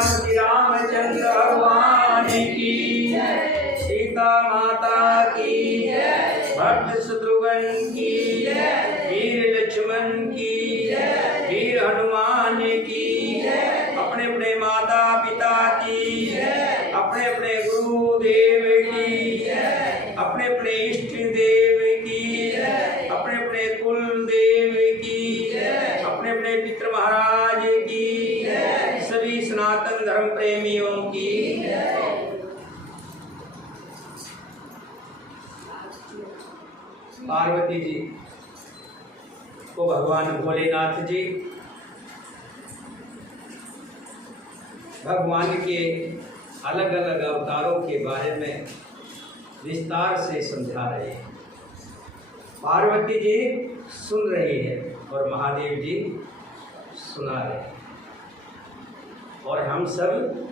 श्री रामचंद्र भगवान की, सीता माता की, भक्त शत्रुघ्न की, वीर लक्ष्मण की, वीर हनुमान की, अपने अपने माता पिता की, अपने अपने गुरुदेव की, अपने अपने इष्ट देव की, अपने अपने कुल देव की, अपने अपने पितृ महाराज की, सभी सनातन धर्म प्रेमियों की। पार्वती जी को भगवान भोलेनाथ जी भगवान के अलग अलग अवतारों के बारे में विस्तार से समझा रहे हैं। पार्वती जी सुन रही है और महादेव जी सुना रहे हैं, और हम सब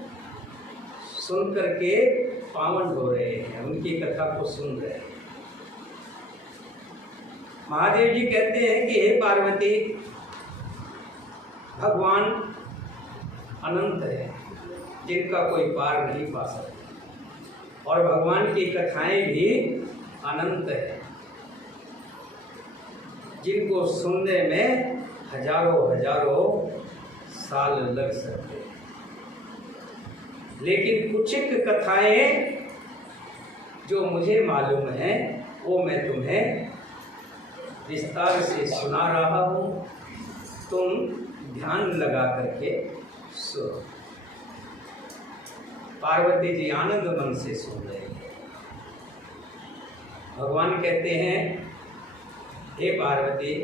सुन करके पावन हो रहे हैं, उनकी कथा को सुन रहे हैं। महादेव जी कहते हैं कि हे पार्वती, भगवान अनंत है, जिनका कोई पार नहीं पा सकता, और भगवान की कथाएं भी अनंत है, जिनको सुनने में हजारों हजारों साल लग सकते हैं। लेकिन कुछ एक कथाएं जो मुझे मालूम है वो मैं तुम्हें विस्तार से सुना रहा हूँ, तुम ध्यान लगा करके सुनो। पार्वती जी आनंद मन से सुन रही है। भगवान कहते हैं, हे पार्वती,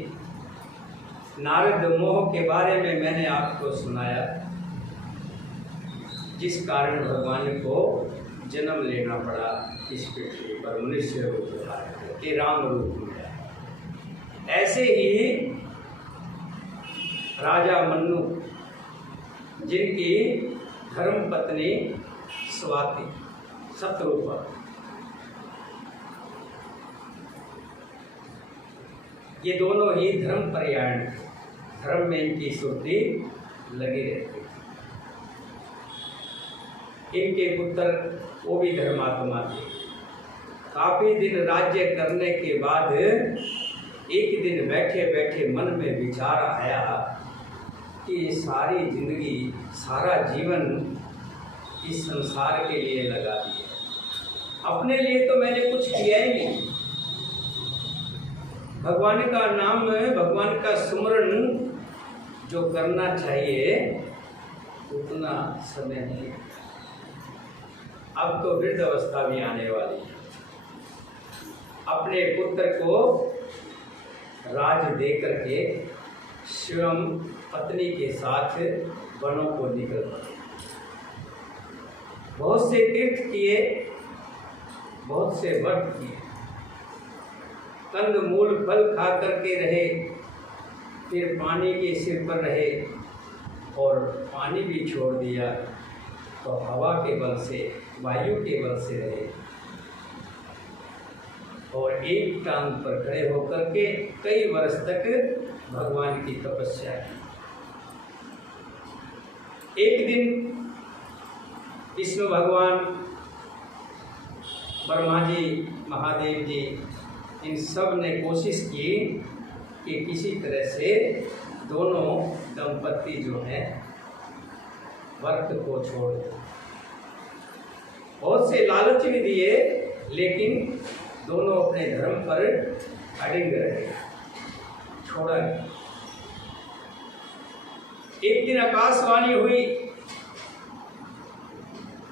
नारद मोह के बारे में मैंने आपको सुनाया, जिस कारण भगवान को जन्म लेना पड़ा इस पृथ्वी पर मनुष्य रूप धारण करके राम रूप में। ऐसे ही राजा मन्नु, जिनकी धर्म पत्नी स्वाति शत्रुपा, ये दोनों ही धर्म परायण, धर्म में इनकी सुर्ती लगी रहती। इनके पुत्र वो भी धर्मात्मा थे। काफी दिन राज्य करने के बाद एक दिन बैठे बैठे मन में विचार आया कि सारी जिंदगी, सारा जीवन इस संसार के लिए लगा दिया, अपने लिए तो मैंने कुछ किया ही नहीं। भगवान का नाम, भगवान का सुमरन जो करना चाहिए उतना समय नहीं। अब तो वृद्ध अवस्था भी आने वाली है। अपने पुत्र को राज दे करके स्वयं पत्नी के साथ वनों को निकल पड़े। बहुत से तीर्थ किए, बहुत से व्रत किए, कंद मूल फल खा करके रहे, फिर पानी के सिर पर रहे, और पानी भी छोड़ दिया तो हवा के बल से, वायु के बल से रहे, और एक टांग पर खड़े होकर के कई वर्ष तक भगवान की तपस्या की। एक दिन विष्णु भगवान ब्रह्मा जी, महादेव जी, इन सब ने कोशिश की कि किसी तरह से दोनों दंपत्ति जो हैं वर्त को छोड़ दो। बहुत से लालच भी दिए, लेकिन दोनों अपने धर्म पर अडिग रहे, छोड़ा नहीं। एक दिन आकाशवाणी हुई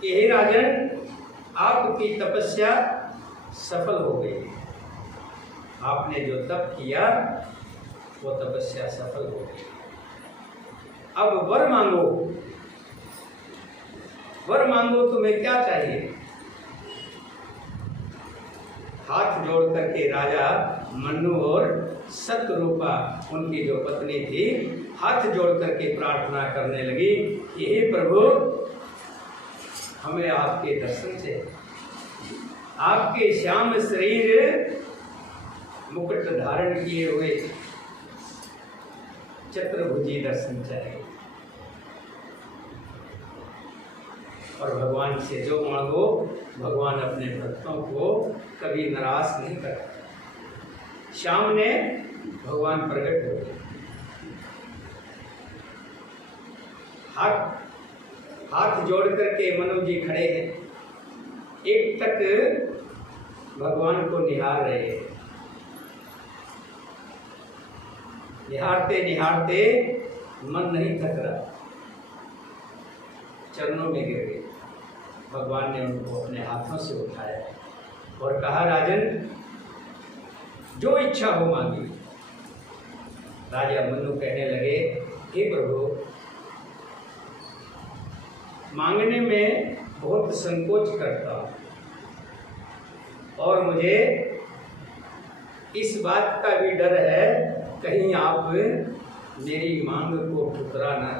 कि हे राजन, आपकी तपस्या सफल हो गई। आपने जो तप किया वो तपस्या सफल हो गई। अब वर मांगो। वर मांगो, तुम्हें क्या चाहिए? हाथ जोड़ करके राजा मन्नु और सतरूपा, उनकी जो पत्नी थी, हाथ जोड़ करके प्रार्थना करने लगी कि हे प्रभु, हमें आपके दर्शन से, आपके श्याम शरीर, मुकुट धारण किए हुए चतुर्भुजी दर्शन चाहिए। और भगवान से जो मांगो, भगवान अपने भक्तों को कभी निराश नहीं करते। शाम ने भगवान प्रकट हो गए, हाथ जोड़ करके मनु जी खड़े हैं, एक तक भगवान को निहार रहे हैं। निहारते निहारते मन नहीं थक रहा, चरणों में गिर गए। भगवान ने उनको अपने हाथों से उठाया और कहा, राजन, जो इच्छा हो मांगी। राजा मनु कहने लगे, हे प्रभु, मांगने में बहुत संकोच करता हूँ और मुझे इस बात का भी डर है कहीं आप मेरी मांग को ठुकरा ना।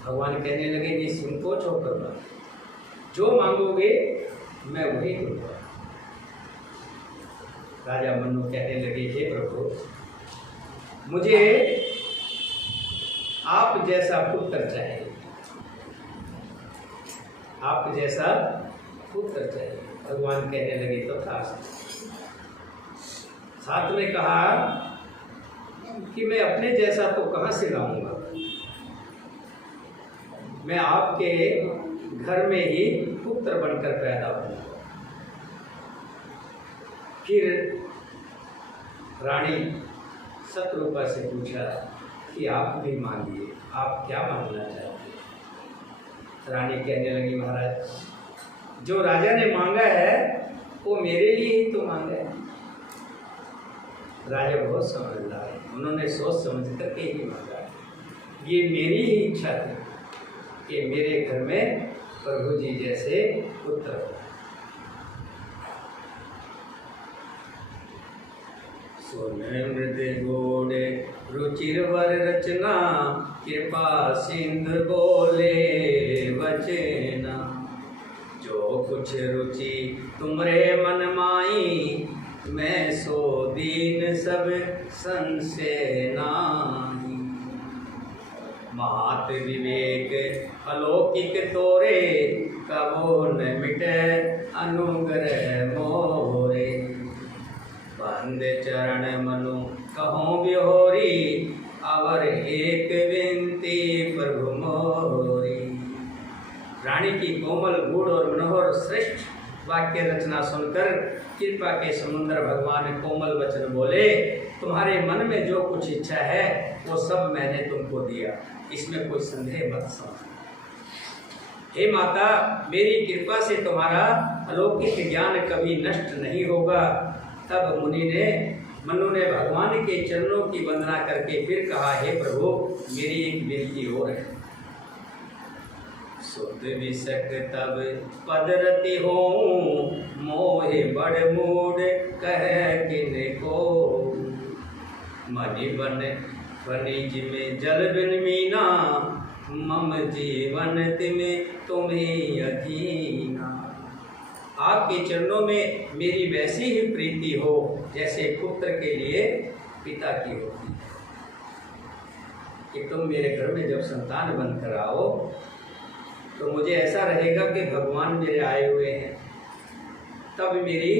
भगवान कहने लगे, निसंकोच होकर मांगो, जो मांगोगे मैं वही दूंगा। राजा मनु कहने लगे, हे प्रभु, मुझे आप जैसा पुत्र चाहिए, आप जैसा पुत्र चाहिए। भगवान कहने लगे, तो था। साथ में कहा कि मैं अपने जैसा तो कहाँ से लाऊंगा, मैं आपके घर में ही पुत्र बनकर पैदा हुआ। फिर रानी सतरूपा से पूछा कि आप भी मांगिए, आप क्या मांगना चाहते हैं? रानी कहने लगी, महाराज, जो राजा ने मांगा है वो मेरे लिए ही तो मांगा है। राजा बहुत समझदार है, उन्होंने सोच समझ करके ही मांगा है। ये मेरी ही इच्छा थी कि मेरे घर में प्रभु जी जैसे पुत्र हो। सोने मृद गोड़े रुचिरवर रचना, कृपा सिंधु बोले वचना। जो कुछ रुचि तुमरे मन माई, मैं सो दीन सब संशय नाही। मात विवेक अलौकिक तोरे, कबो न मिटे अनुग्रह मोरे। बंद चरण मनु कहो बिहोरी, अवर एक विनती प्रभु मोरी। रानी की कोमल गूढ़ और मनोहर श्रेष्ठ वाक्य रचना सुनकर कृपा के समुद्र भगवान कोमल वचन बोले, तुम्हारे मन में जो कुछ इच्छा है वो सब मैंने तुमको दिया, इसमें कोई संदेह मत समझ। हे माता, मेरी कृपा से तुम्हारा अलौकिक ज्ञान कभी नष्ट नहीं होगा। तब मनु ने भगवान के चरणों की वंदना करके फिर कहा, हे प्रभु, मेरी एक विनती और है। सुध विसक तब पदरति हो, मोहे बड़ मूड कह किन को। मणि बन खनिज में जल बिन मीना, मम जीवन तिमें तुम्हें अधीना। आपके चरणों में मेरी वैसी ही प्रीति हो जैसे पुत्र के लिए पिता की होती है, कि तुम मेरे घर में जब संतान बनकर आओ तो मुझे ऐसा रहेगा कि भगवान मेरे आए हुए हैं, तब मेरी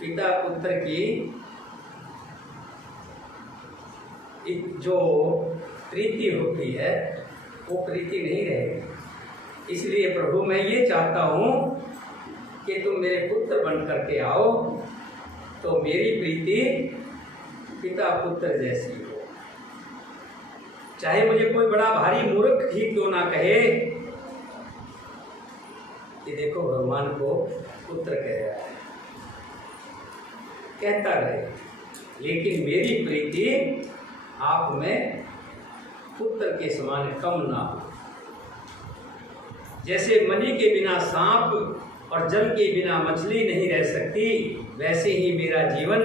पिता पुत्र की जो प्रीति होती है वो प्रीति नहीं रहेगी। इसलिए प्रभु मैं ये चाहता हूँ कि तुम मेरे पुत्र बन करके आओ, तो मेरी प्रीति पिता पुत्र जैसी हो। चाहे मुझे कोई बड़ा भारी मूर्ख ही क्यों ना कहे कि देखो भगवान को पुत्र कह रहा है, कहता रहे, लेकिन मेरी प्रीति आप में पुत्र के समान कम ना हो। जैसे मणि के बिना सांप और जल के बिना मछली नहीं रह सकती, वैसे ही मेरा जीवन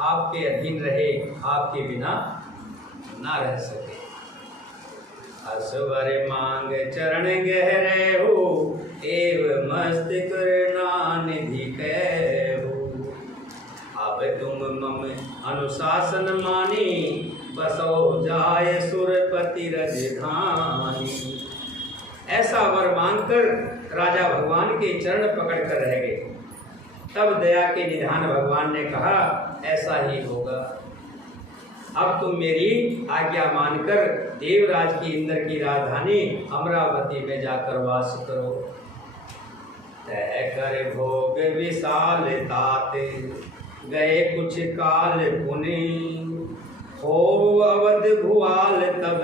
आपके अधीन रहे, आपके बिना ना रह सके। असवर मांग चरण गहरे हो, एव मस्त करना निधि कहु। अब तुम मम अनुशासन मानी, बसो जाय सुरपति राजधानी। ऐसा वर मांगकर राजा भगवान के चरण पकड़कर रह गए। तब दया के निधान भगवान ने कहा ऐसा ही होगा। अब तुम मेरी आज्ञा मानकर देवराज की इंद्र की राजधानी अमरावती में जाकर वास करो। तय कर भोग विशाल तात, गए कुछ काल पुनि। हो अवध भुआल तब,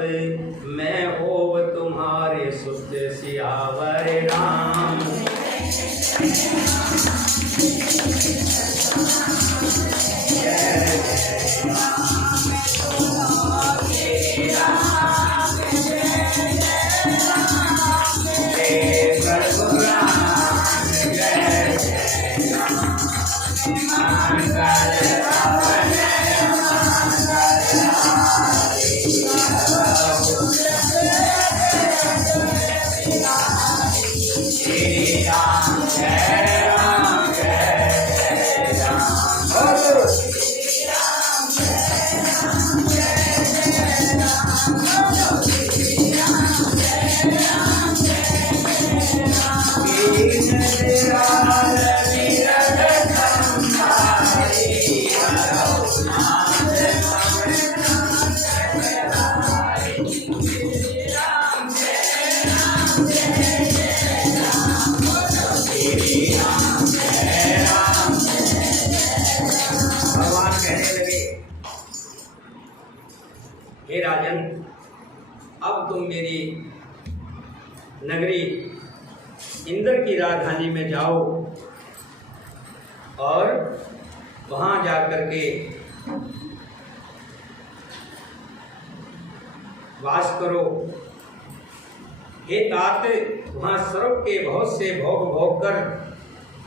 मैं होव तुम्हारे सुत सियावर राम। हे राजन, अब तुम मेरी नगरी इंद्र की राजधानी में जाओ और वहाँ जाकर के वास करो। हे तात, वहाँ सर्व के बहुत से भोग भोग कर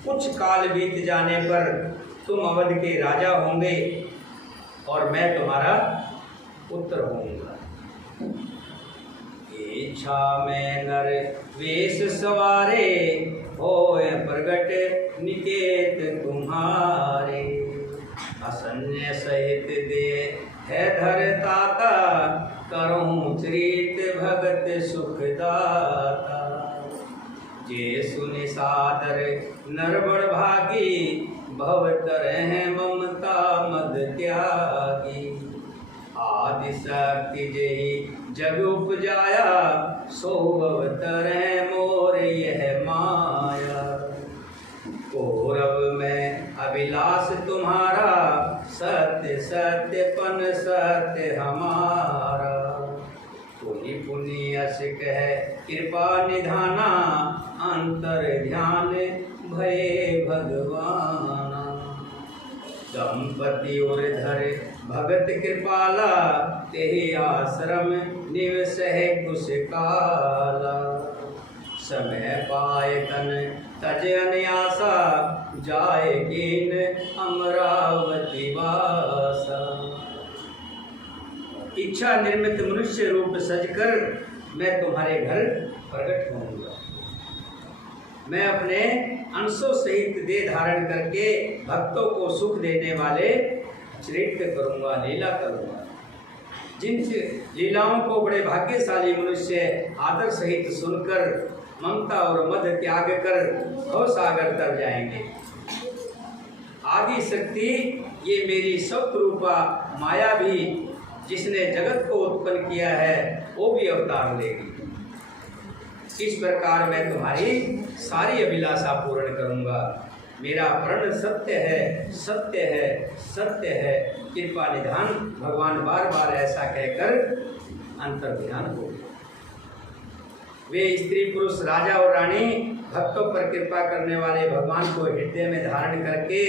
कुछ काल बीत जाने पर तुम अवध के राजा होंगे और मैं तुम्हारा पुत्र होऊंगा। इच्छा में नर वेश सवारे, होय प्रगट निकेत तुम्हारे। असन्य सहित दे है धर ताता, करूं चरित भगत सुखदाता। जे सुनि सादर नरबड़ भागी, भव तरह ममता मद त्यागी। आदि शक्ति जेहि जग उपजाया, सो अवतरह मोर यह माया। कौरव में अभिलाष तुम्हारा, सत्य सत्यपन सत्य हमारा। पुनि पुनि अस कह कृपा निधाना, अंतर ध्यान भये भगवाना। दंपति और धर भगत कृपाला, तेहि आश्रम निवस है कुश काला। समय पाए तन तज अन्यासा, जाए कीन अमरावती वासा। इच्छा निर्मित मनुष्य रूप सजकर मैं तुम्हारे घर प्रकट होऊंगा। मैं अपने अंशों सहित देह धारण करके भक्तों को सुख देने वाले नृत्य करूंगा, लीला करूंगा। जिन लीलाओं को बड़े भाग्यशाली मनुष्य आदर सहित सुनकर ममता और मद त्याग कर भव सागर तर जाएंगे। आदि शक्ति ये मेरी सप्तरूपा माया भी जिसने जगत को उत्पन्न किया है वो भी अवतार लेगी। इस प्रकार मैं तुम्हारी सारी अभिलाषा पूर्ण करूंगा। मेरा प्रण सत्य है, सत्य है, सत्य है। कृपा निधान। भगवान बार बार ऐसा कहकर अंतर ध्यान हो गए। वे स्त्री पुरुष राजा और रानी भक्तों पर कृपा करने वाले भगवान को हृदय में धारण करके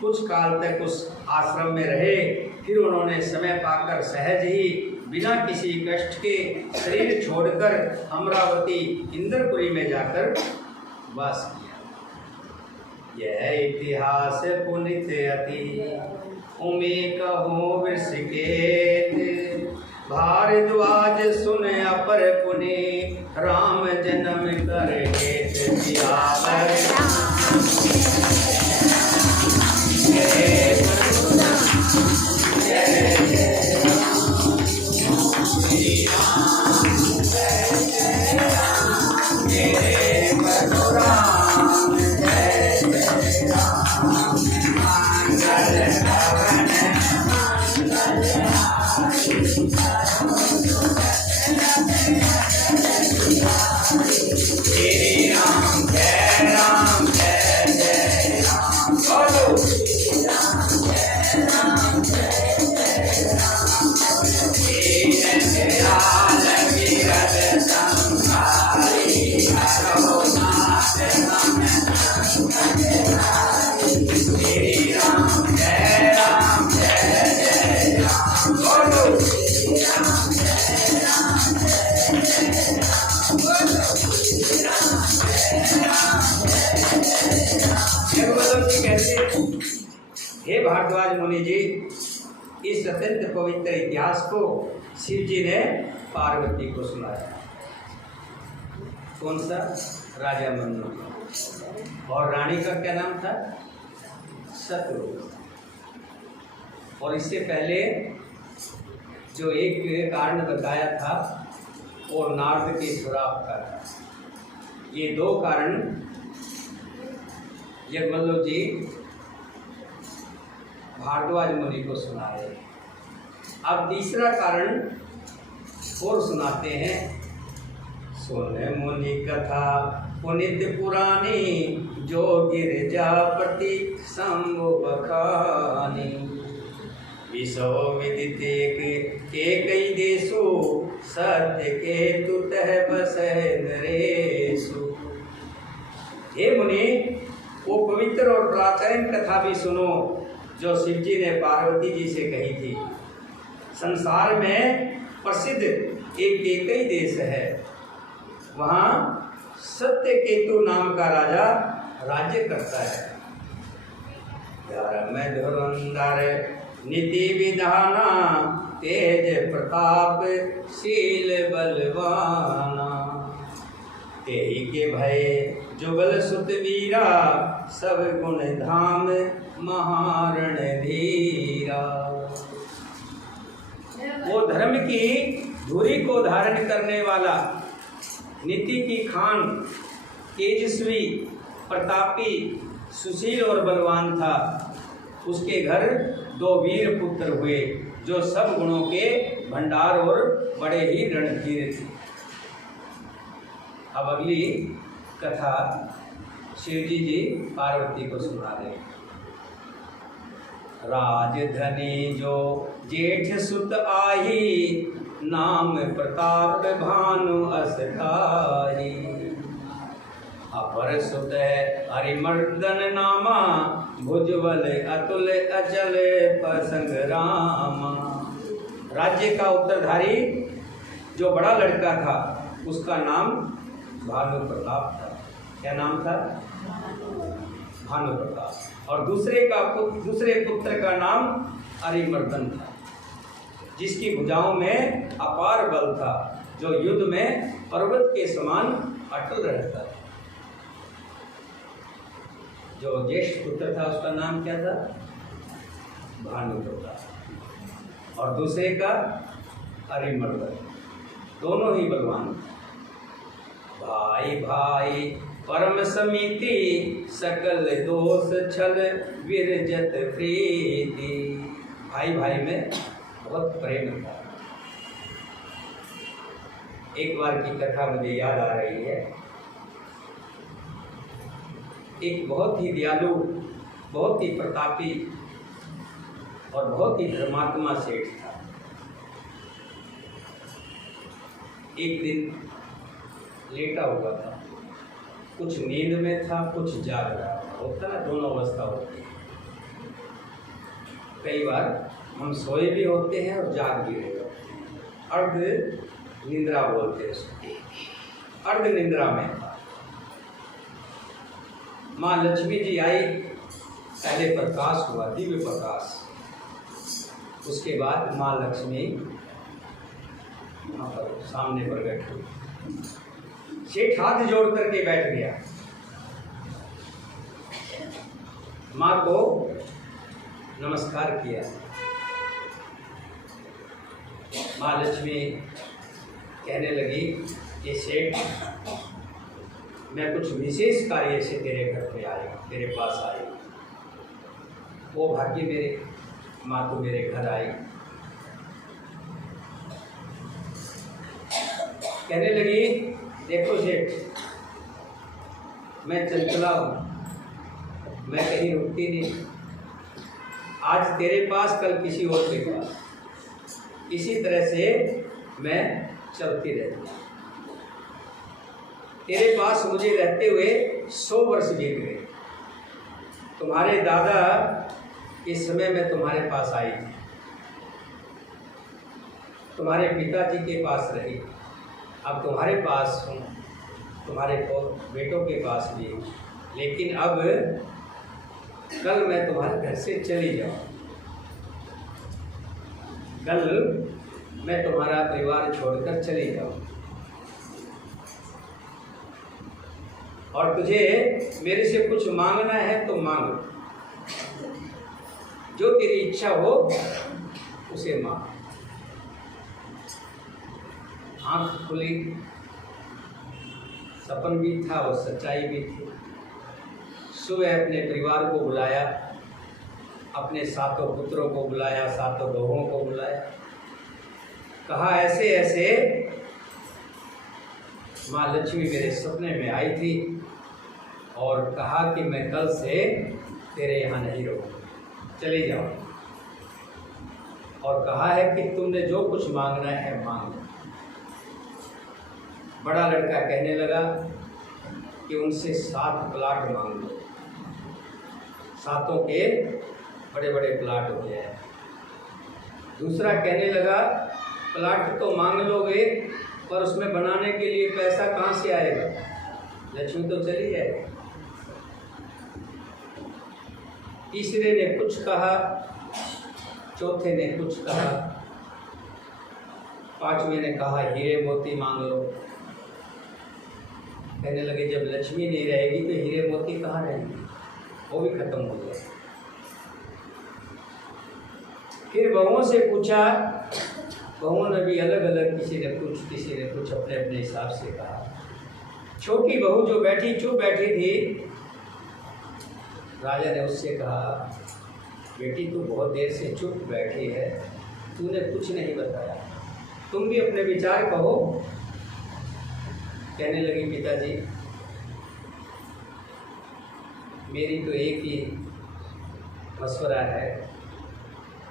कुछ काल तक उस आश्रम में रहे। फिर उन्होंने समय पाकर सहज ही बिना किसी कष्ट के शरीर छोड़कर अमरावती इंद्रपुरी में जाकर वास किया। यह इतिहास पुनित अति उमे कहो ऋषिकेत, भारद्वाज सुन अपर पुनि राम जन्म कर हेत सियावर हे भारद्वाज मुनि जी, इस अत्यंत पवित्र इतिहास को शिव जी ने पार्वती को सुनाया। कौन सा? राजा मनु। और रानी का क्या नाम था? सतरू। और इससे पहले जो एक कारण बताया था वो नारद के श्राप का था। ये दो कारण यज्ञवल्लभ जी भारद्वाज मुनि को सुना रहे। अब तीसरा कारण और सुनाते हैं। सुन मुनि कथा पुनित पुरानी, जो गिरजापति शंभु बखानी। विसो विदित के कई देशु, सत्य के तुतः बसह नरेशु। हे मुनि, वो पवित्र और प्राचीन कथा भी सुनो जो शिव जी ने पार्वती जी से कही थी। संसार में प्रसिद्ध एक कई देश है, वहाँ सत्य केतु नाम का राजा राज्य करता है। धर्म धुरंधर नीति विधाना, तेज प्रताप शील बलवाना। तेहि के भय जुगल सुत वीरा, सब गुण धाम महारण धीरा। वो धर्म की धुरी को धारण करने वाला, नीति की खान, तेजस्वी, प्रतापी, सुशील और बलवान था। उसके घर दो वीर पुत्र हुए जो सब गुणों के भंडार और बड़े ही रणधीर थे। अब अगली कथा शिवजी जी पार्वती को सुना रहे। राजधनी जो जेठ सुत आही, नाम प्रताप भानु असताई। अपर सुत हरिमर्दन नामा, भुजबल अतुल अचल पसंग्रामा। राज्य का उत्तरधारी जो बड़ा लड़का था उसका नाम भानु प्रताप था। क्या नाम था? भानु प्रताप। और दूसरे पुत्र का नाम हरिमर्दन था, जिसकी भुजाओं में अपार बल था, जो युद्ध में पर्वत के समान अटल रहता था। जो ज्येष्ठ पुत्र था उसका नाम क्या था? भानु प्रताप। और दूसरे का हरिमर्दन। दोनों ही बलवान। भाई भाई परम समिति, सकल दोष छल विरजत प्रीति। भाई भाई में बहुत प्रेम था। एक बार की कथा मुझे याद आ रही है। एक बहुत ही दयालु, बहुत ही प्रतापी और बहुत ही धर्मात्मा सेठ था। एक दिन लेटा हुआ था, कुछ नींद में था, कुछ जाग रहा था। होता ना, दोनों अवस्था होती है। कई बार हम सोए भी होते हैं और जाग भी रहे होते हैं। अर्ध निंद्रा बोलते हैं उसको। अर्ध निंद्रा में था। माँ लक्ष्मी जी आई। पहले प्रकाश हुआ, दिव्य प्रकाश। उसके बाद माँ लक्ष्मी वहाँ पर सामने प्रकट हुई। सेठ हाथ जोड़ करके बैठ गया। माँ को नमस्कार किया। माँ लक्ष्मी कहने लगी, ये सेठ, मैं कुछ विशेष कार्य से तेरे घर पे आई, तेरे पास आई। वो भाग्य मेरे, माँ तो मेरे घर आई। कहने लगी, देखो सेठ, मैं चंचला हूँ, मैं कहीं रुकती नहीं। आज तेरे पास, कल किसी और के पास, इसी तरह से मैं चलती रहती। तेरे पास मुझे रहते हुए 100 वर्ष बीत गए। तुम्हारे दादा इस समय मैं तुम्हारे पास आई थी, तुम्हारे पिताजी के पास रही, अब तुम्हारे पास हूँ, तुम्हारे बेटों के पास भी हूँ। लेकिन अब कल मैं तुम्हारे घर से चली जाऊँ, कल मैं तुम्हारा परिवार छोड़कर चली जाऊँ, और तुझे मेरे से कुछ मांगना है तो मांग, जो तेरी इच्छा हो उसे मांग। आँख खुली, सपन भी था और सच्चाई भी थी। सुबह अपने परिवार को बुलाया, अपने 7 पुत्रों को बुलाया, 7 बहुओं को बुलाया। कहा, ऐसे ऐसे माँ लक्ष्मी मेरे सपने में आई थी और कहा कि मैं कल से तेरे यहाँ नहीं रहूँगा, चले जाओ। और कहा है कि तुमने जो कुछ मांगना है मांग लो। बड़ा लड़का कहने लगा कि उनसे 7 प्लाट मांग लो, 7 के बड़े बड़े प्लाट हो गए। दूसरा कहने लगा, प्लाट तो मांग लोगे पर उसमें बनाने के लिए पैसा कहाँ से आएगा, लक्ष्मी तो चली जाएगी। तीसरे ने कुछ कहा, चौथे ने कुछ कहा, 5वें ने कहा हीरे मोती मांग लो। कहने लगे, जब लक्ष्मी नहीं रहेगी तो हीरे मोती कहाँ रहेंगे, वो भी खत्म हो गया। फिर बहुओं से पूछा, बहुओं ने भी अलग अलग, किसी ने कुछ अपने अपने हिसाब से कहा। छोटी बहू जो बैठी चुप बैठी थी, राजा ने उससे कहा, बेटी तू बहुत देर से चुप बैठी है, तूने कुछ नहीं बताया, तुम भी अपने विचार कहो। कहने लगी, पिताजी मेरी तो एक ही मशवरा है,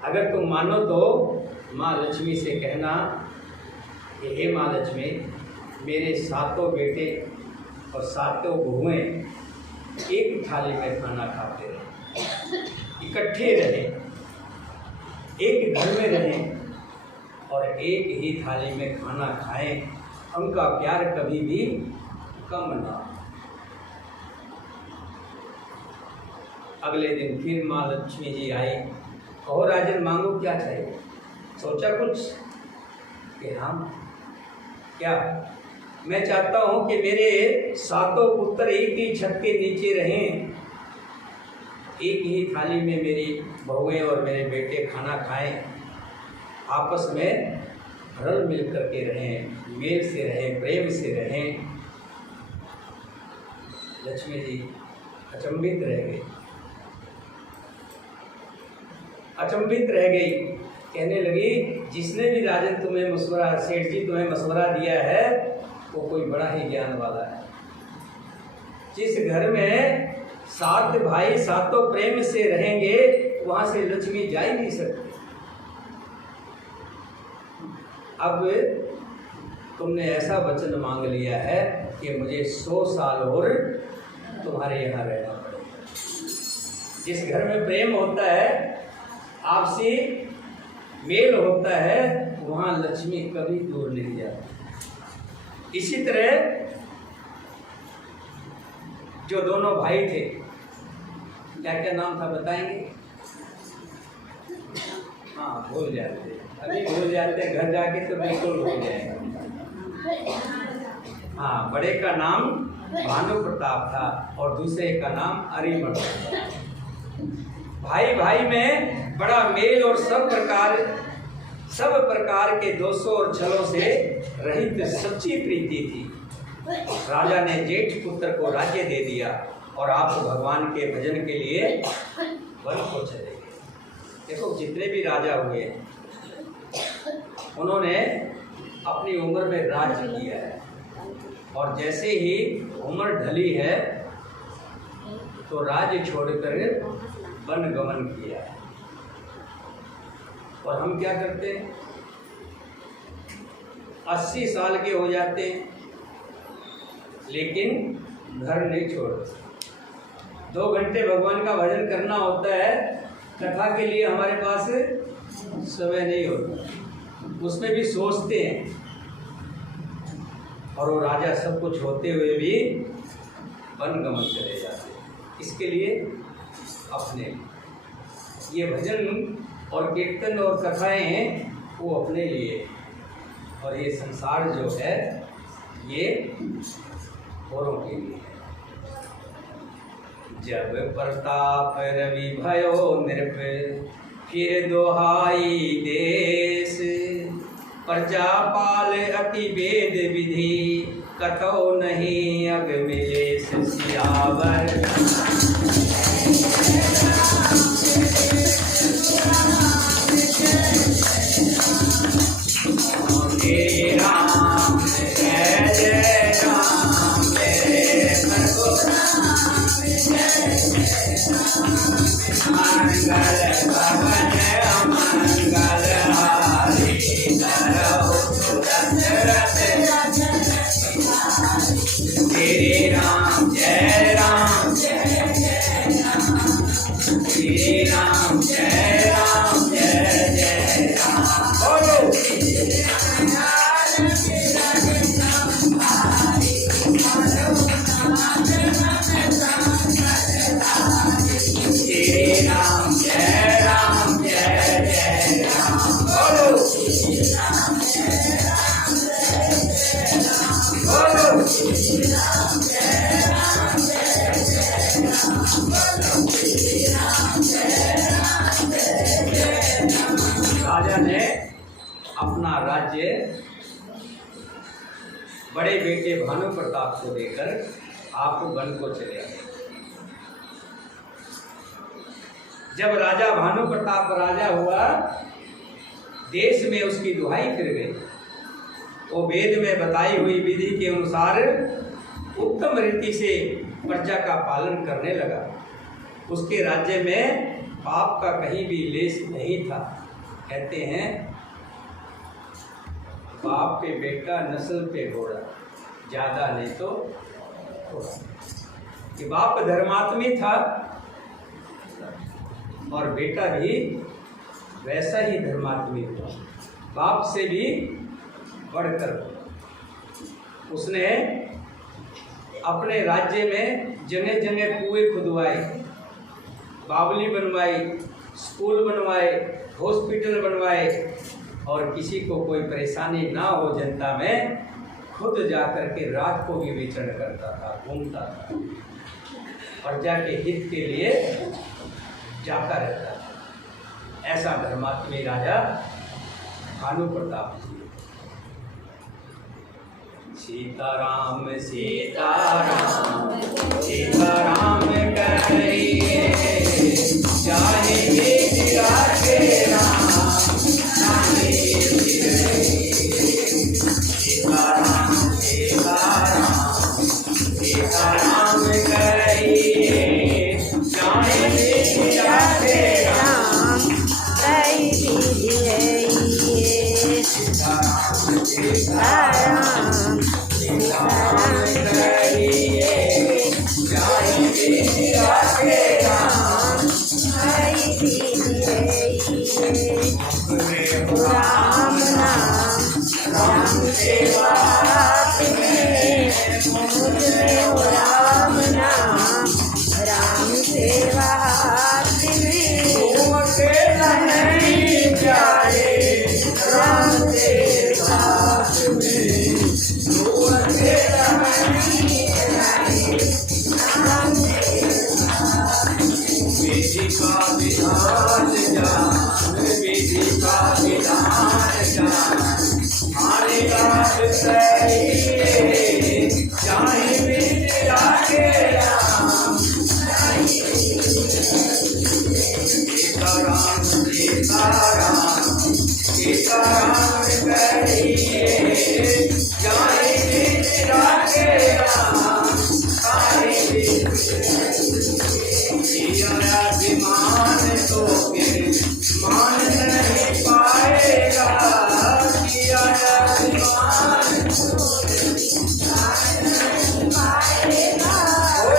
अगर तुम मानो तो माँ लक्ष्मी से कहना कि हे माँ लक्ष्मी, मेरे 7 बेटे और 7 बहुएं एक थाली में खाना खाते रहे, इकट्ठे रहें, एक घर में रहें और एक ही थाली में खाना खाएं, उनका प्यार कभी भी कम ना हो। अगले दिन फिर माँ लक्ष्मी जी आई। कहो राजन, मांगो क्या चाहिए। सोचा कुछ कि हम क्या, मैं चाहता हूँ कि मेरे 7 पुत्र एक ही छत के नीचे रहें, एक ही थाली में मेरी बहुएं और मेरे बेटे खाना खाएं, आपस में रल मिल करके रहें, मेल से रहें, प्रेम से रहें, लक्ष्मी जी अचंभित रह गई, अचंभित रह गई। कहने लगी, जिसने भी राजन तुम्हें मशवरा, सेठ जी तुम्हें मशवरा दिया है वो कोई बड़ा ही ज्ञान वाला है। जिस घर में 7 भाई सातों प्रेम से रहेंगे वहां से लक्ष्मी जा ही नहीं सकती। अब तुमने ऐसा वचन मांग लिया है कि मुझे 100 साल और तुम्हारे यहाँ रहना पड़ेगा। जिस घर में प्रेम होता है, आपसी मेल होता है, वहां लक्ष्मी कभी दूर नहीं जाती। इसी तरह जो दोनों भाई थे, क्या क्या नाम था बताएंगे? हाँ, भूल जाते, अभी भूल जाते, घर जाके तो बिल्कुल भूल जाएंगे। हाँ, बड़े का नाम भानु प्रताप था और दूसरे का नाम अरिमर्द था। भाई भाई में बड़ा मेल और सब प्रकार के दोषों और छलों से रहित सच्ची प्रीति थी। राजा ने जेठ पुत्र को राज्य दे दिया और आप भगवान के भजन के लिए वन को चले गए। देखो, जितने भी राजा हुए उन्होंने अपनी उम्र में राज्य किया है, और जैसे ही उम्र ढली है तो राज्य छोड़कर वन गमन किया है। और हम क्या करते हैं? 80 साल के हो जाते हैं लेकिन घर नहीं छोड़ते। 2 घंटे भगवान का भजन करना होता है, कथा के लिए हमारे पास समय नहीं होता, उसमें भी सोचते हैं। और वो राजा सब कुछ होते हुए भी वन गमन चले जाते हैं। इसके लिए अपने ये भजन और कीर्तन और कथाएं हैं वो अपने लिए, और ये संसार जो है ये औरों के लिए। जब प्रताप रवि भयो नृप फिर दोहाई देश, प्रजापाल अति वेद विधि कथो नहीं अग मिलेश। सियावर श्री राम जय जय राम, जय प्रभु मंगल भवन मंगल हारी, श्री राम जय राम, श्री राम जय राम, जय जय राम। बोलो श्री राम जय राम, जय जय राम। बोलो राजा ने अपना राज्य बड़े बेटे भानु प्रताप को देकर आप वन को चले आए। जब राजा भानु प्रताप राजा हुआ, देश में उसकी दुहाई फिर गई। वो वेद में बताई हुई विधि के अनुसार उत्तम रीति से प्रजा का पालन करने लगा। उसके राज्य में पाप का कहीं भी लेश नहीं था। कहते हैं, बाप पे बेटा नस्ल पे घोड़ा, ज्यादा नहीं तो थोड़ा। कि बाप धर्मात्मी था और बेटा भी वैसा ही धर्मात्मी था, बाप से भी बढ़कर। उसने अपने राज्य में जगह जगह कुएं खुदवाए, बावली बनवाई, स्कूल बनवाए, हॉस्पिटल बनवाए, और किसी को कोई परेशानी ना हो जनता में, खुद जाकर के रात को भी विचरण करता था, घूमता था, प्रजा के हित के लिए जाता रहता था। ऐसा धर्मात्मी राजा भानु प्रताप जी। सीताराम सीताराम सीताराम कहिए, चाहे बीच राखे राम चाहे सीताराम सीताराम सीताराम कहिए, चाहे बीच राखे राम सीताराम सीताराम सीताराम कहिए, चाहे बीच राखे राम राम नाम राम सेवा मुझ में हो राम नाम राम सेवा नहीं प्यारे राम के साथ में विधि का विधान जान विधि का विधान जान हमारे बात सही चाहे बीच राखे राम सीताराम सीताराम सीताराम कहिए, चाहे बीच राखे राम अभिमान तो फिर मान नहीं पाएगा, किया अभिमान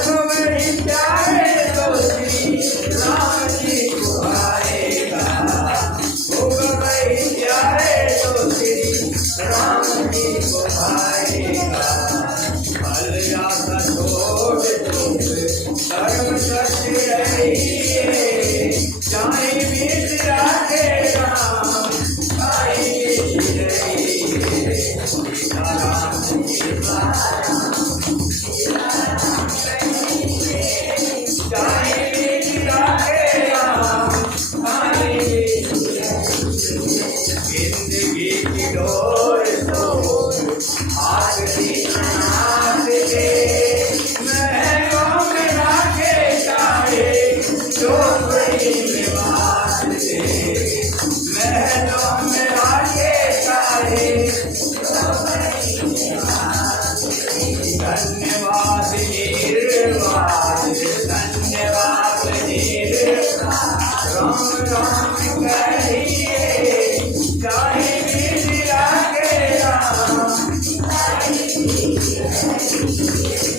तो वही प्यारे तो श्री राम जी को आएगा, वही प्यारे तो श्री राम जी को आएगा। फल आशा छोड़ दो धर्म सत्य रहिए, चाहे बीच राखे राम चाहे बीच रहिए, सीताराम चाहे बीच राखे राम चाहे जिंदगी की डोर तो हाथ की नाथ दे, महलों में राखे चाहे झोपड़ी में बात दे, महलों में राखे चाहे धन्यवाद निर्वाद धन्यवाद निर्वाद राम राम कहिए, चाहे बीच राखे राम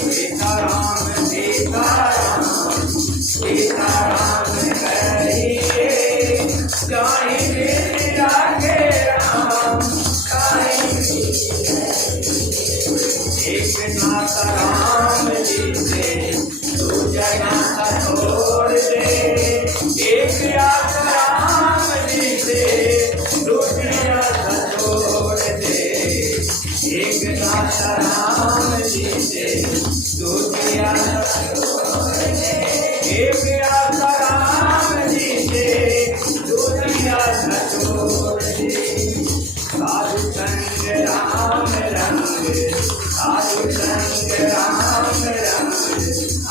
सीताराम सीताराम सीताराम कहिए, चाहे बीच राखे राम एक नाता राम जी से दूजा नाता छोड़ दे, एक आशा राम जी से दूसरी आशा छोड़ दे, एक नाता राम जी से दूसरी आशा छोड़ दे, एक आशा राम जी से दूसरी आशा छोड़ दे। साधु संग राम रंग साधु संग राम रंग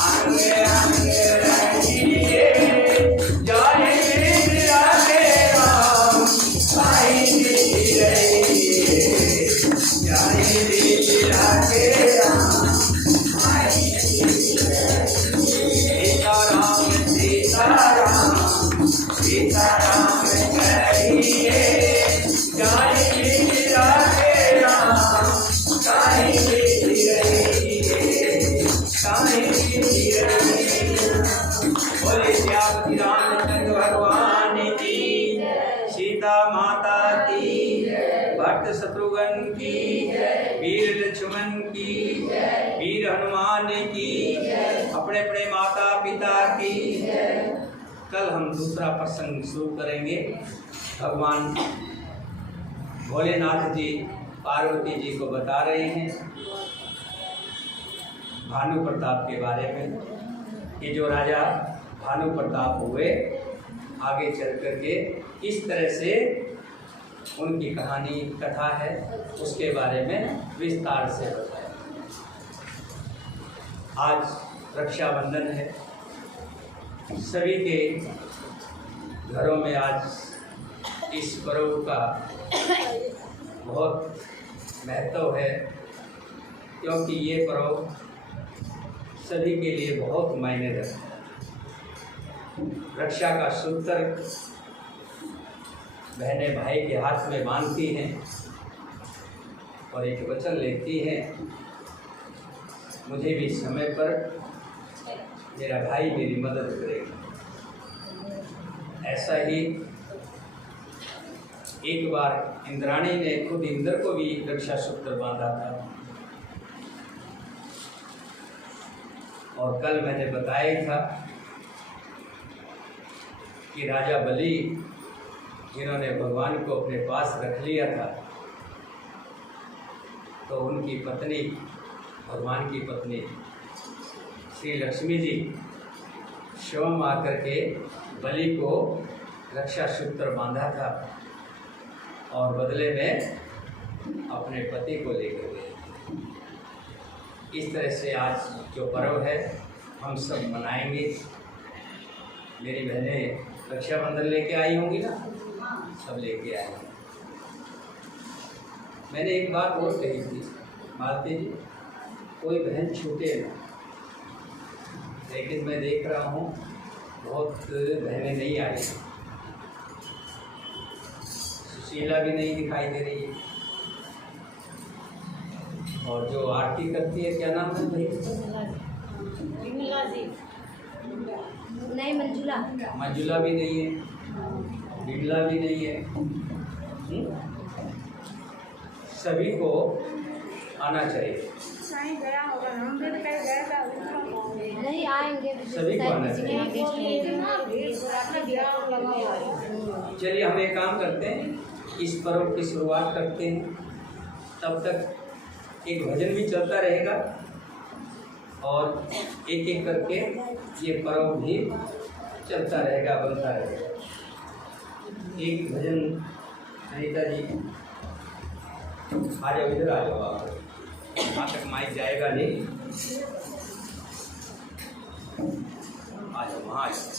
अंग अंग रहिए, चाहे बीच राखे राम चाहे बीच रहिए, चाहे बीच राखे राम सीताराम सीताराम सीताराम कहिए, चाहे बीच राखे राम चाहे बीच रहिए, चाहे बीच रहिए। बोले श्यामती रामचंद्र भगवान की, सीता माता की, भक्त शत्रुघ्न की, वीर लक्ष्मण की, वीर हनुमान की, अपने अपने माता पिता की। कल हम दूसरा प्रसंग शुरू करेंगे। भगवान भोलेनाथ जी पार्वती जी को बता रहे हैं भानु प्रताप के बारे में कि जो राजा भानु प्रताप हुए आगे चल करके किस तरह से उनकी कहानी कथा है, उसके बारे में विस्तार से बताया। आज रक्षाबंधन है, सभी के घरों में आज इस पर्व का बहुत महत्व है, क्योंकि ये पर्व सभी के लिए बहुत मायने रखता है। रक्षा का सूत्र बहनें भाई के हाथ में बांधती हैं और एक वचन लेती हैं, मुझे भी समय पर मेरा भाई मेरी मदद करेगा। ऐसा ही एक बार इंद्राणी ने खुद इंद्र को भी रक्षा सूत्र बांधा था, और कल मैंने बताया ही था कि राजा बलि जिन्होंने भगवान को अपने पास रख लिया था, तो उनकी पत्नी, भगवान की पत्नी श्री लक्ष्मी जी स्वयं आकर के बलि को रक्षा सूत्र बांधा था और बदले में अपने पति को लेकर गए। इस तरह से आज जो पर्व है हम सब मनाएंगे। मेरी बहनें रक्षाबंधन लेके आई होंगी ना, सब लेके आए। मैंने एक बात और कही थी, मालती जी, कोई बहन छूटे ना, लेकिन मैं देख रहा हूँ बहुत बहनें नहीं आई। सुशीला भी नहीं दिखाई दे रही है, और जो आरती करती है, क्या नाम है भाई? विमला जी नहीं, मंजुला। मंजुला भी नहीं है, विमला भी नहीं है। सभी को आना चाहिए। गया होगा, हम भी कहीं गए थे, नहीं आएंगे। सभी को आना चाहिए। चलिए हम एक काम करते हैं, इस पर्व की शुरुआत करते हैं। तब तक एक भजन भी चलता रहेगा और एक एक करके ये पर्व भी चलता रहेगा, बनता रहेगा। एक भजन अनीता जी आ जाओ, इधर आ जाओ आप, वहाँ तक माइक जाएगा नहीं, आ जाओ, वहाँ आ जाओ,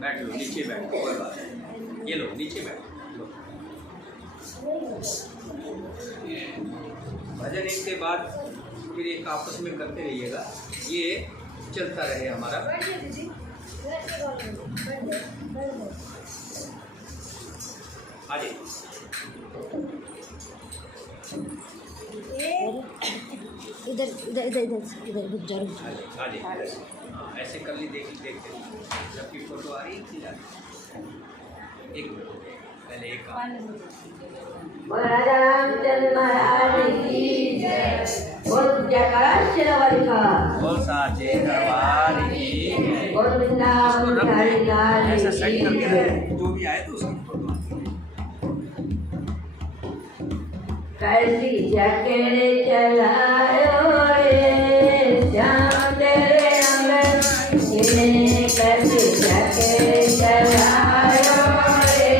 बैठ लो, नीचे बैठो, कोई बात नहीं, ये लो नीचे बैठो। भजन एक के बाद फिर एक आपस में करते रहिएगा, ये चलता रहे हमारा। आगे इधर इधर इधर इधर इधर रुक जा, रुक जा। आगे हाँ, ऐसे कर ली, देखते सबकी फोटो आ रही है। एक पहले एक रामचंद्र महाराज की जय। बोल जयकारा शेरवाली का, बोल साचे दरबार की, बोल वृंदावन बिहारी लाल ऐसा सेट की करके जय। जो भी आए तो उसकी फोटो कैसी चक्कर चलायो रे श्याम तेरे अंगन में, कैसी चक्कर चलायो रे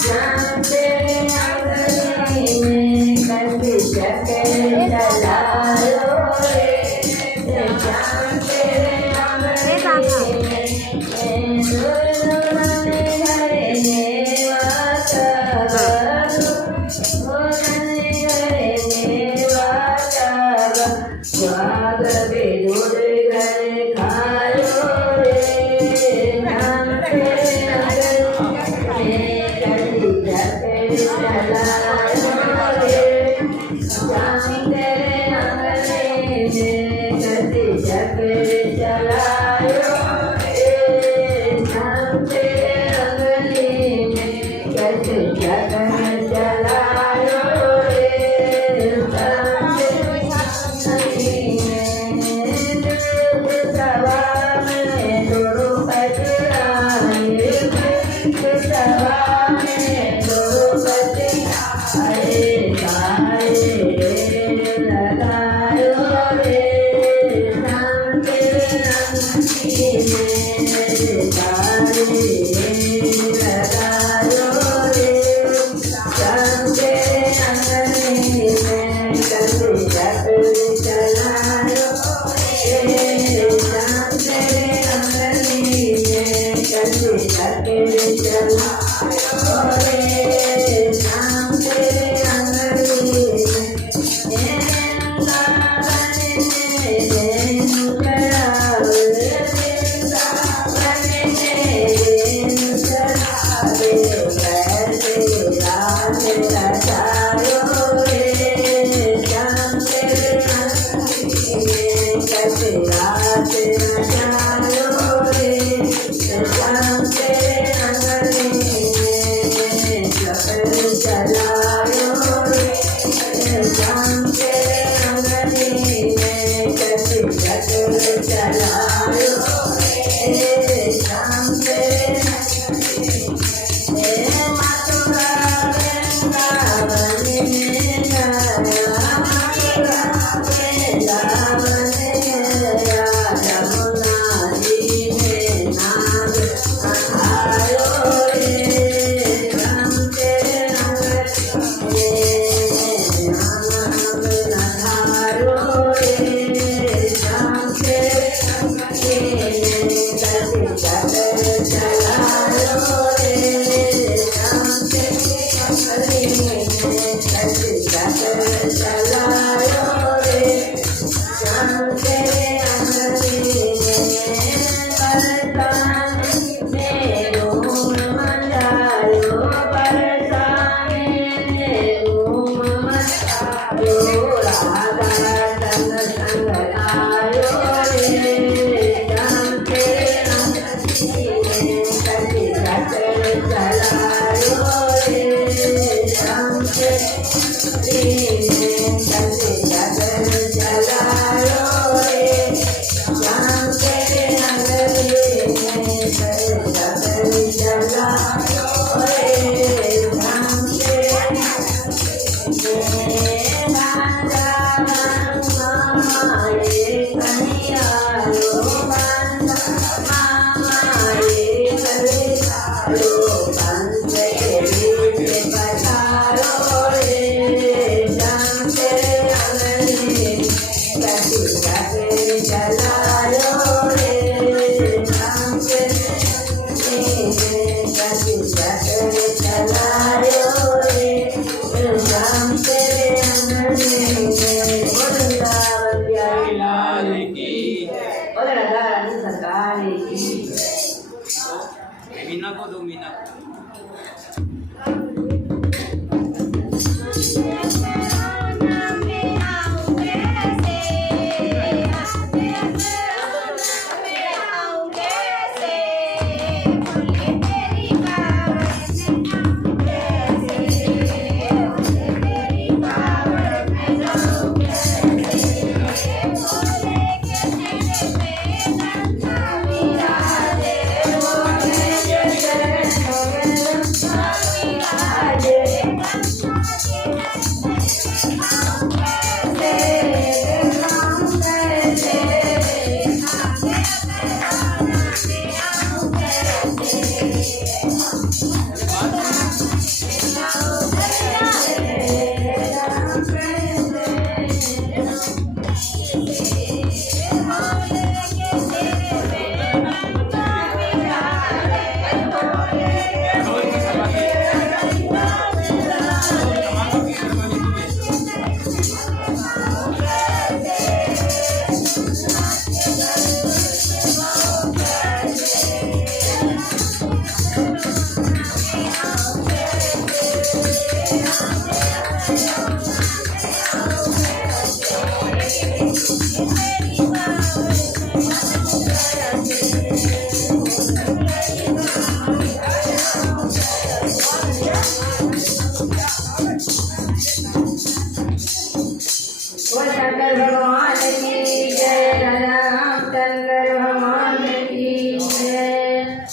श्याम तेरे अंगन में, कैसी चक्कर चलायो रे श्याम तेरे अंगन में, हरे देवा स्वाद बेदुर घर खायो रे राम तेरे अंगन में, कटी चक्कर चलायो रे राम तेरे अंगन में, कटी चक्कर चलायो रे राम तेरे अंगन में, कटी चक्कर चलायो रे राम Thank you. मीना को दो, मीना को। शंकर भगवान की जय, रामचंद्र भगवान की जय।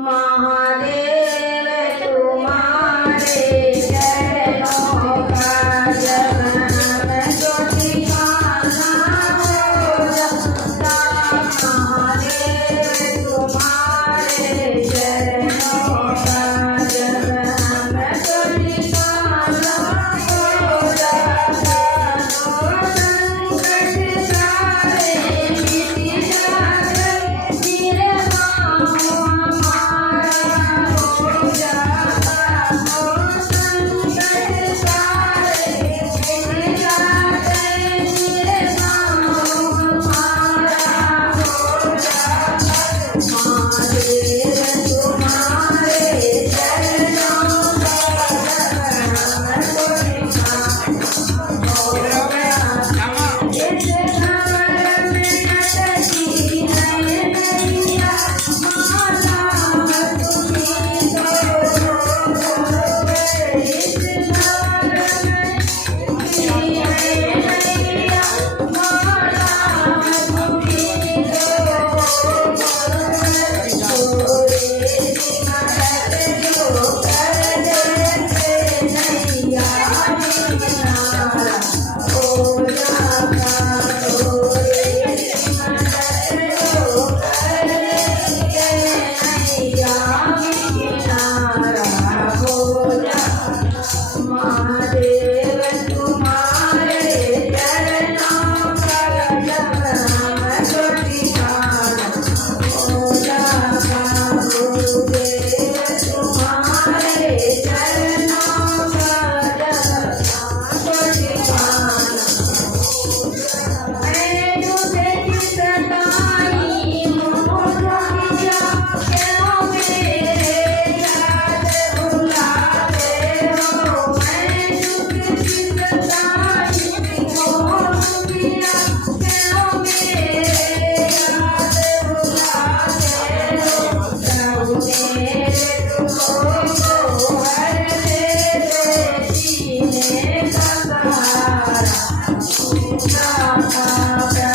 महादेव तुम्हारे चरणों का जब हम तो ठिकाना हो जाता। महादेव तुम्हारे चरणों का जब हम तो ठिकाना हो जाता। Thank you.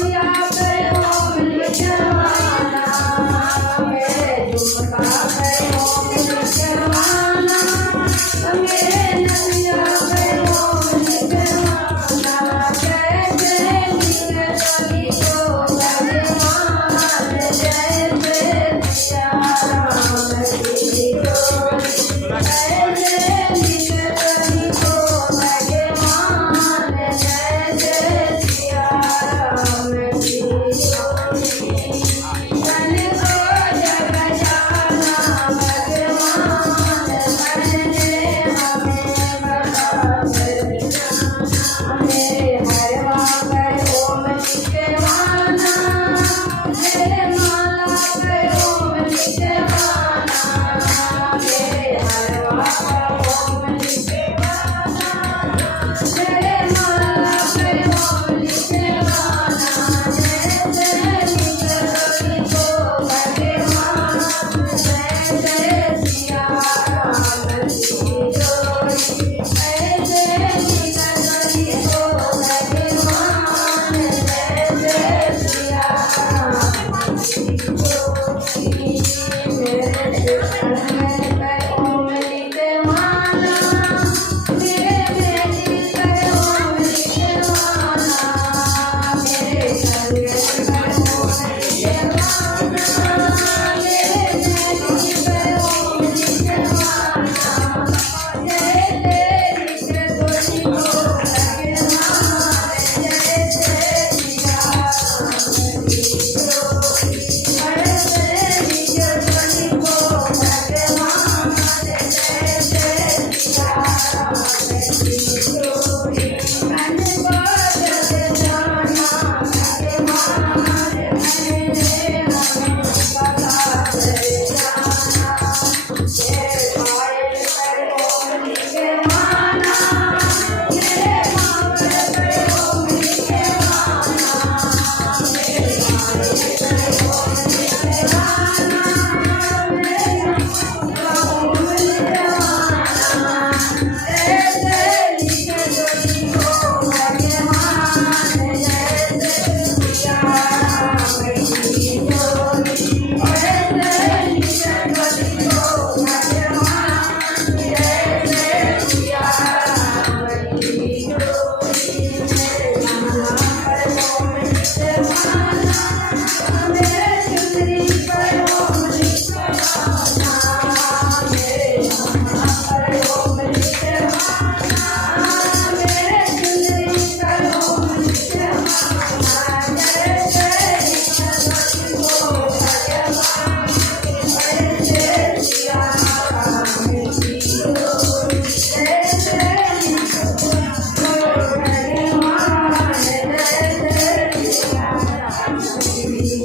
Thank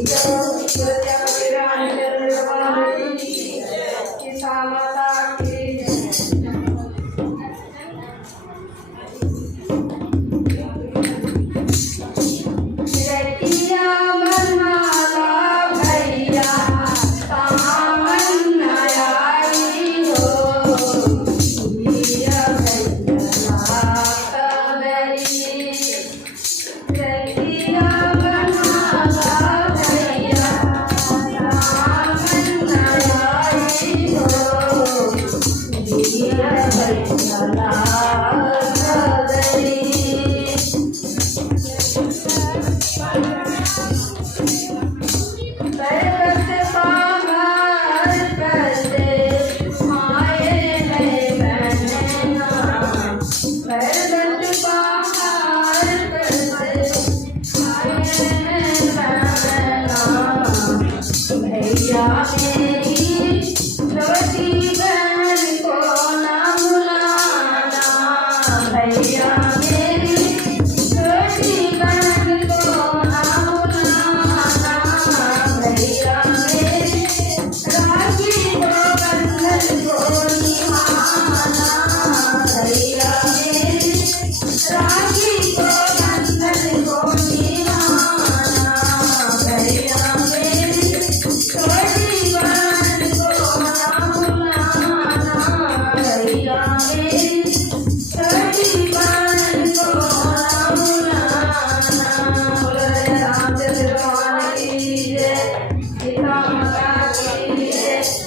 you. भगवान की जय, सीता माता की जय।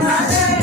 Radhe